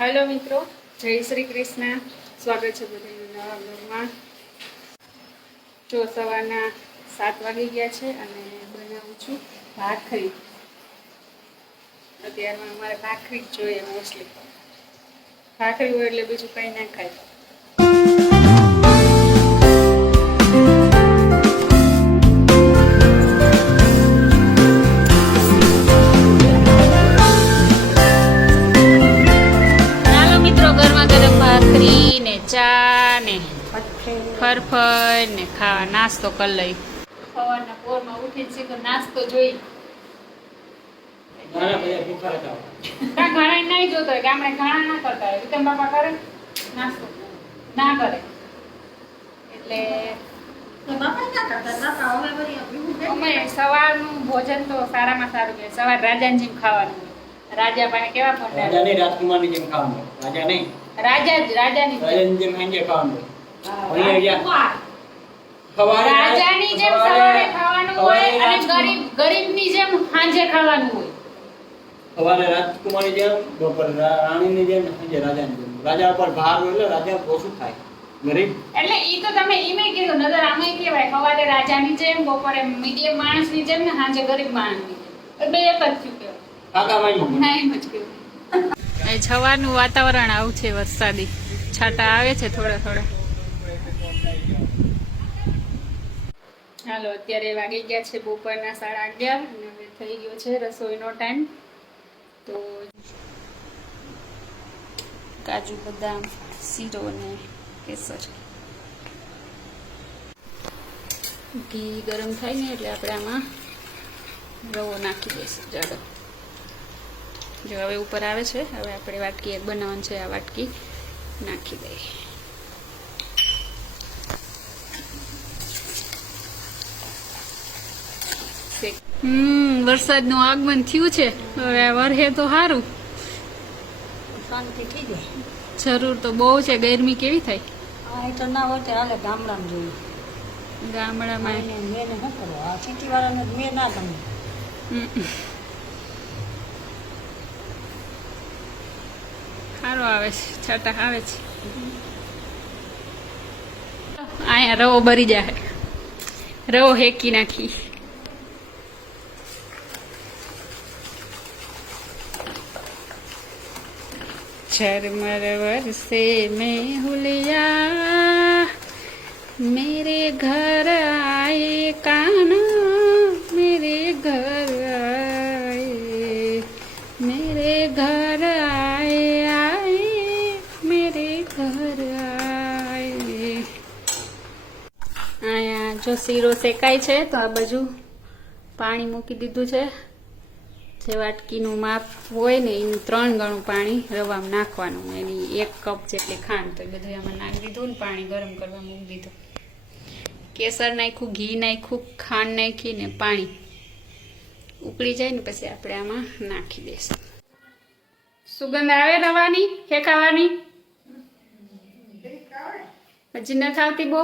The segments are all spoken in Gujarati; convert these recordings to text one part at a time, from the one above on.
हेलो मित्रों, जय श्री कृष्ण। स्वागत है बधाનું નવા બ્લોગમાં। જો સવારના 7 વાગી ગયા છે અને બનાવું છું ભાખરી। અત્યારમાં અમારે ભાખરી જ જોઈએ મોસ્ટલી। ભાખરી હોય એટલે બીજું કંઈ ના ખાય। ચા ને ફરફર ને ખાવા નાસ્તો કરી લઈ। સવારના પોરમાં ઉઠીને સીધો નાસ્તો જોઈ। ઘણા નહીં જોતો હોય, ગામડે ઘણા ના કરતા હોય। વિક્રમ બાપા કરે નાસ્તો ના કરે એટલે અમે સવારનું ભોજન તો સારામાં સારું કે સવાર રાજાની જેમ ખાવાનું હોય। રાજા પાસે કેવા ફોટા રાજા નહીં, રાજકુમારની જેમ ખાવાનું। રાજા નહીં, રાજાની જેમ સાંજે ખાવાનું। રાજાની જેમ સવારે ખાવાનું હોય અને ગરીબની જેમ સાંજે ખાવાનું હોય। સવારે રાજકુમારની જેમ, બપોરે રાણીની જેમ, સાંજે રાજાની જેમ। રાજા પર ભાર હોય એટલે રાજા ઓછું ખાય, ગરીબ એટલે ઈ તો તમે ઈમે કીધું, નજર આમાં કહેવાય સવારે રાજાની જેમ, બપોરે મીડિયમ માણસની જેમ ને સાંજે ગરીબ માણસની જેમ। બે એક જ થયું કે કાકા માઈનું ના એમ જ કહેવાય। સવારનું વાતાવરણ આવું છે, વરસાદી છાંટા આવે છે થોડા થોડા। હાલો, અત્યારે વાગી ગયા છે બપોરના 11:30 અને હવે થઈ ગયો છે રસોઈનો ટાઈમ। તો કાજુ બદામ, શીરો અને કેસર, ઘી ગરમ થાય ને એટલે આપણે આમાં રવો નાખી દઈશું જાડો। જો હવે ઉપર આવે છે, હવે આપણે વાટકી એક બનાવવાનું છે, આ વાટકી નાખી દઈએ। વરસાદનું આગમન થયું છે, હવે વરહે તો સારું। શાંતિ થઈ જાય। જરૂર તો બહુ છે, ગરમી કેવી થાય। આ તો ના હોય તો હાલે, ગામડામાં જોઈએ। ગામડામાં મેં શું કરો, આ સિટી વાળાને મેં ના ગમે। સારો આવે છે, છાટા આવે છે। અહીંયા રવો ભરી જાય, રવો હેકી નાખી। झरमर बरसे में हुलिया, मेरे घर आए कान्हा, मेरे घर आए, मेरे घर आए आए, मेरे घर आए। आया जो सीरो सेकाय છે તો આ બાજુ પાણી મૂકી દીધું છે। જે વાટકીનું માપ હોય ને એનું 3 ગણું પાણી રવામાં નાખવાનું। એની 1 કપ જેટલી ખાંડ, તો એ બધું આમાં નાખી દીધું ને પાણી ગરમ કરવા મૂકી દીધું। કેસર નાખ્યું, ઘી નાખ્યું, ખાંડ નાખી ને પાણી ઉકળી જાય ને પછી આપણે આમાં નાખી દઈશું। સુગંધ આવે રવાની કે ખાવાની? હજી નથી આવતી બહુ?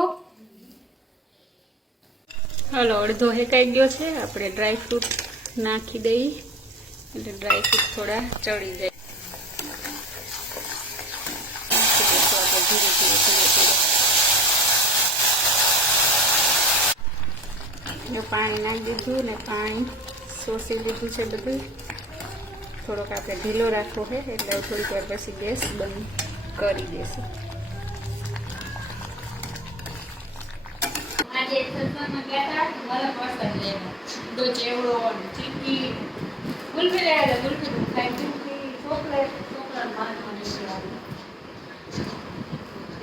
હાલો, અડધો હેકાઈ ગયો છે, આપણે ડ્રાયફ્રૂટ નાખી દઈએ એટલે ડ્રાયફ્રૂટ થોડા ચડી જાય। ધીરે ધીરે ધીરે ધીરે પાણી નાખી દીધું ને પાણી શોષી લીધું છે બધું। થોડોક આપણે ઢીલો રાખવો છે એટલે થોડીક વાર પછી ગેસ બંધ કરી દઈશું। આજે સત્સંગમાં ગયા હતા, મારા પ્રસાદ લેવા તો ચેવડો ચીકી ગુલફી લેવા હતા। ગુલફી ખાઈ ગુલફી ચોકલેટ મારવાની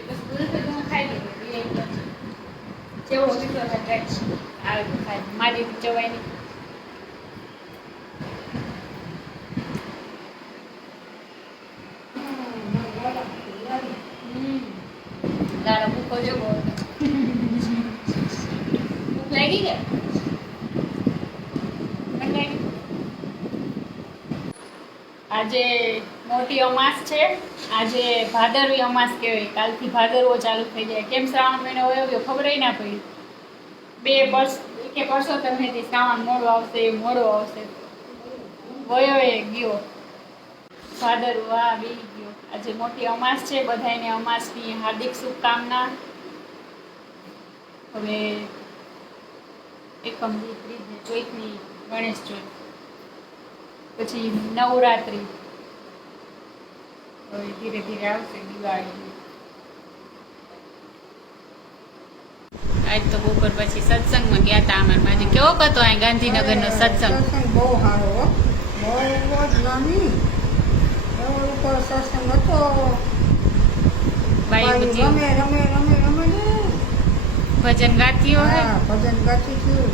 બસ ગુલફી હું ખાઈ લીધું। ચેવડો પીતો આવે તો ખાય, મારી જવાય નહીં। દાડા ભૂખો જવો લાગી ગયા। આજે મોટી અમાસ છે, આજે ભાદરવી અમાસ કહેવાય। કાલથી ભાદરવો ચાલુ થઈ જાય। કેમ શ્રાવણ મહિનો વયો ગયો ખબર ના પડી। 2 વર્ષ કે વર્ષો તમે શ્રાવણ મોડો આવશે મોડો આવશે, વયો ગયો। ભાદરવો આવી ગયો. આજે મોટી અમાસ છે, બધાને અમાસની હાર્દિક શુભકામના. હવે એકમ ત્રીજ ને ચોથની ગણેશ ચોથ, પછી નવરાત્રી, હવે ધીરે ધીરે આવશે દિવાળી. આજ તો બપોર પછી સત્સંગમાં ગયા હતા. અમારા આજે કેવો હતો અહીં ગાંધીનગરનો સત્સંગ? બહુ સારો હો. બહુ જ નાની એવો ઉપર સત્સંગ હતો. બાઈ બધી રમે રમે રમે રમે ને ભજન ગાતી હોય. હા, ભજન ગાતી થયું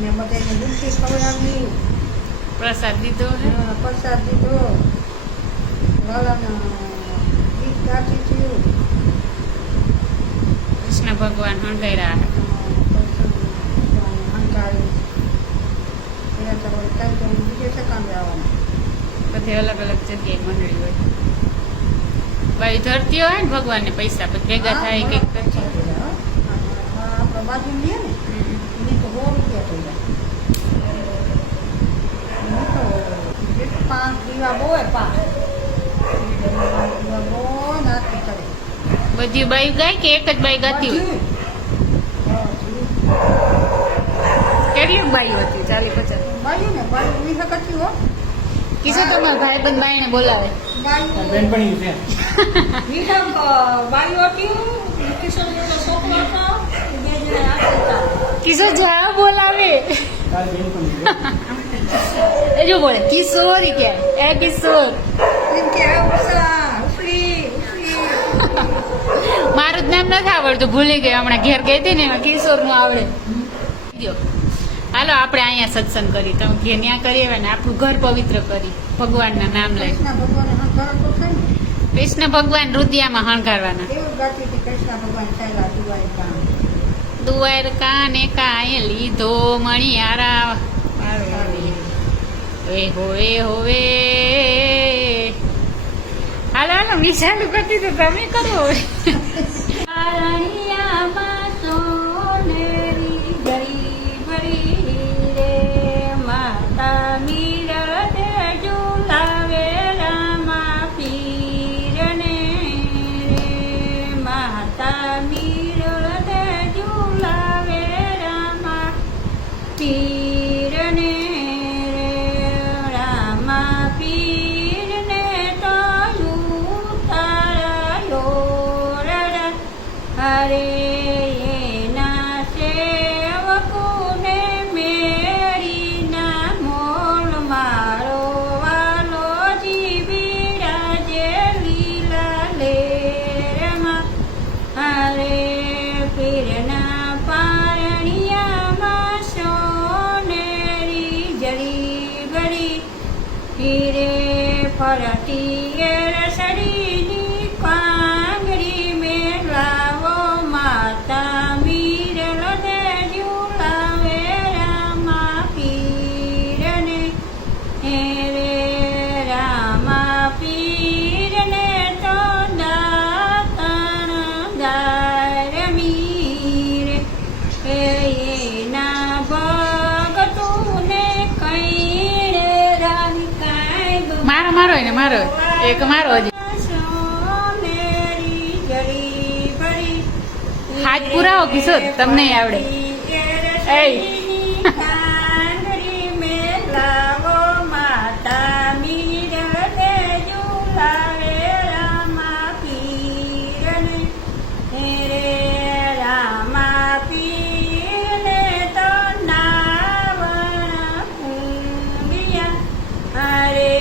ને બધાને દૂધથી ખવડાવી, પ્રસાદ દીધો હે. પ્રસાદ દીધો, વાલાના ગીત ગાતી થયું. કૃષ્ણ ભગવાન હંગાર્યા. બધે અલગ અલગ જગ્યાએ મંડળી હોય. બાઈ ધરતી હોય ને ભગવાનને પૈસા પછી ભેગા થાય કંઈક કરતી હોય. બાજુ લે ને એને તો 100 રૂપિયા થઈ જાય. 5 દીવા બોય 5 દીવા બોય નાખી કરે. બધી બાઈ ગાય કે એક જ બાઈ ગાતી હોય? કેટલી બાઈ હતી? 40-50 બાયું ને બાયું વીસ કરતી હો. કિશોર તમારા ભાઈ બંધ બાઈને બોલાવે. બાયું બેનપણી છે. બાયું હતી. કિશોર જેવો છોકરો હતો. બે જણા આપતા. કિશોર જ્યાં બોલાવે તારી બેનપણી છે. એ જો બોલે કિશોરી કે એ કિશોર. એમ કે ઉસા ઉફલી ઉફલી. મારું જ નામ નથી આવડતું, ભૂલી ગઈ. હમણાં ઘેર ગઈ હતી ને એમાં કિશોર નું આવડે. હાલો આપણે અહીંયા સત્સંગ કરી, તમે ઘેર ન્યા કરી આવે ને આપણું ઘર પવિત્ર કરી ભગવાનના નામ લઈ. કૃષ્ણ ભગવાન હંકાર તો છે ને. કૃષ્ણ ભગવાન રુદિયામાં હણગારવાના. એવું ગાતી હતી કૃષ્ણ ભગવાન ચાલ્યા દુવાઈ કામ. દુવાર કાને કાંઈ લીધો મણિયારા એ હોવે હોવે. હાલો હાલો મેં ચાલુ કરતી તો તમે કરો હવે. પારણિયામાં સોનેરી ગઈ ભરી રે માતા મીરળ દે ઝુલાવે રામા પીરને રે માતા મીરળ દે ઝુલાવે રામા પીરને રે રામા પીરને તો ઉતાર્યો રડા. હરે એના સેવકોને મેળીના મોલ મારો વાલો જીવીડા જે લીલા લેરમાં. હરે પીરના પારણિયામાં સોનેરી જડી ગળી હીરે ફરતી રસડીની કાંગડી મેલાવો માતા મીરલ દે ઝુલાવે રામા પીરને હે રે રામા પીરને તો દાતણ દાર મીરે એના ભગતુને કઈ રે રામ કાંઈ મારો મારો એને મારો એક મારો હજી હાથ પુરાવો કિશોર, તમને આવડે. એ માતા મીરળ દે ઝુલાવે રામા પીરને રે રામા પીરને તો નાવણ કુંડિયા. હરે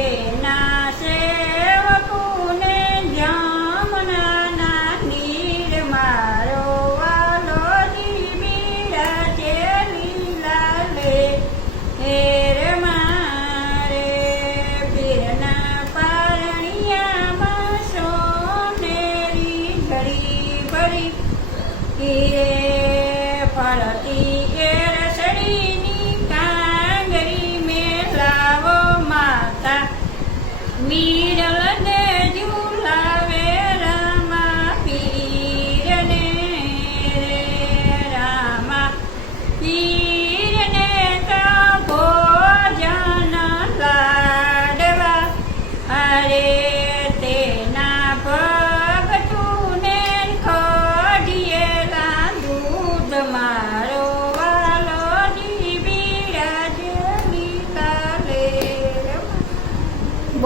એના સેવકોને જામનાના નીર મારો વાલો જીવીડા છે લીલા લે. હેર મારે પીરના પારણિયામાં સોનેરી ઘડી ભરી હીરે ફરતી એ રસડીની કાંગરી મેલાવો માતા મીરળ દે ઝુલાવે રામા પીરને રે રામા પીરને તો ભોજન લાડવા.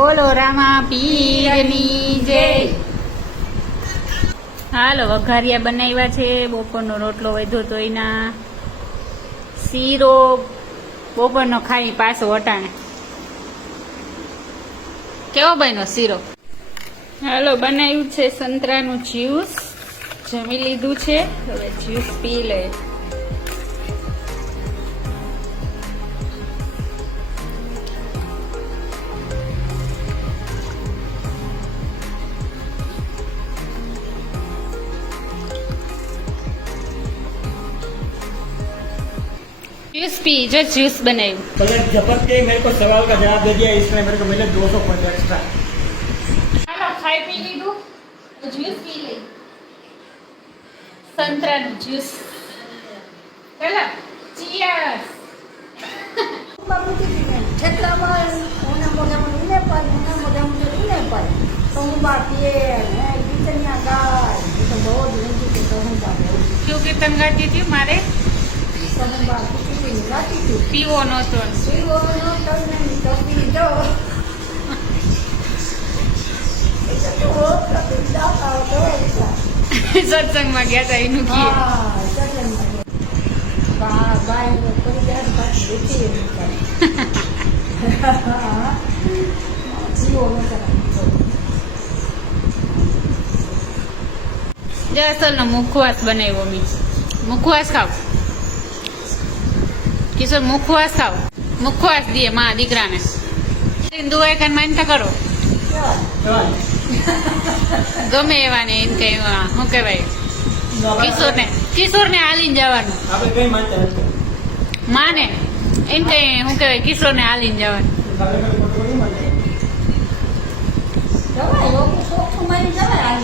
બોલો રામા પીરની જય. હાલો વઘારિયા બનાવ્યા છે. બપોરનો રોટલો વધ્યો તો એના શીરો બપોરનો ખાઈ પાછો વટાણે. કેવો બન્યો શીરો? હાલો બનાવ્યું છે સંતરાનું જ્યુસ. જમી લીધું છે, હવે જ્યુસ પી લે. ज्यूस पी जो ज्यूस बनाई. पलट झपट के मेरे को सवाल का जवाब दे दिया, इसमें मेरे को मिले 200 पॉइंट एक्स्ट्रा. હાલો ખાઈ પી લીધું, જ્યુસ પી લઈ. સંતરાનું જ્યુસ. ચાલો ચીયર્સ. ખેતરામાં ઉના મોઢામાં ઉને પાય, ઉના મોઢામાં ઉને પાય. તો હું બાપીએ કિચનના ગાય એ તો બહુ જ નથી કે હું બાપે ક્યું કીર્તન ગાતી હતી મારે? હું બાપી ગાતી હતી. પીવો નહોતો. પીવો નો તમને તો પીજો. એટલે તો કપિલા આવતો એટલા. સત્સંગમાં ગયા હતા એનું કીએ. હા સજનમાં બાય કોઈ દર પાછી બેઠી એમ કરે. પીવો નો કરાય. જે અસલનો મુખવાસ બનાવ્યો મેં. મુખવાસ ખાવ કિશોર, મુખવાસ ખાવ. મુખવાસ દે માં દીકરાને. દુઆ કાન માનતા કરો चल ગમે એવા ને એમ કે શું કહેવાય કિશોરને હાલીને જવાનું. આપણે કઈ માનતા નથી. માને એમ કે શું કહેવાય કિશોરને હાલીને જવાનું. આપણે કઈ ખોટું નહીં માનતા. જવાય લોકો ચોખ્ખું મારી જવાય હાલ.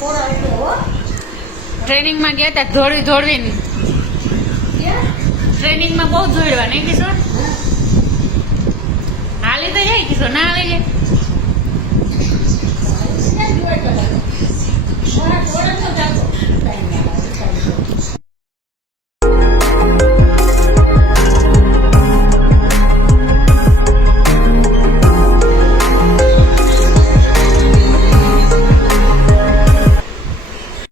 થોડા એટલે હો. ટ્રેનિંગમાં ગયા હતા દોડવીને. ક્યાં? ટ્રેનિંગમાં બહુ દોડવા નહીં કિશોર? હાલી તો જાય કિશોર, ના હાલી જાય. ક્યાં જોવાય કદાચ. થોડા થોડા તો જાતો. કાંઈ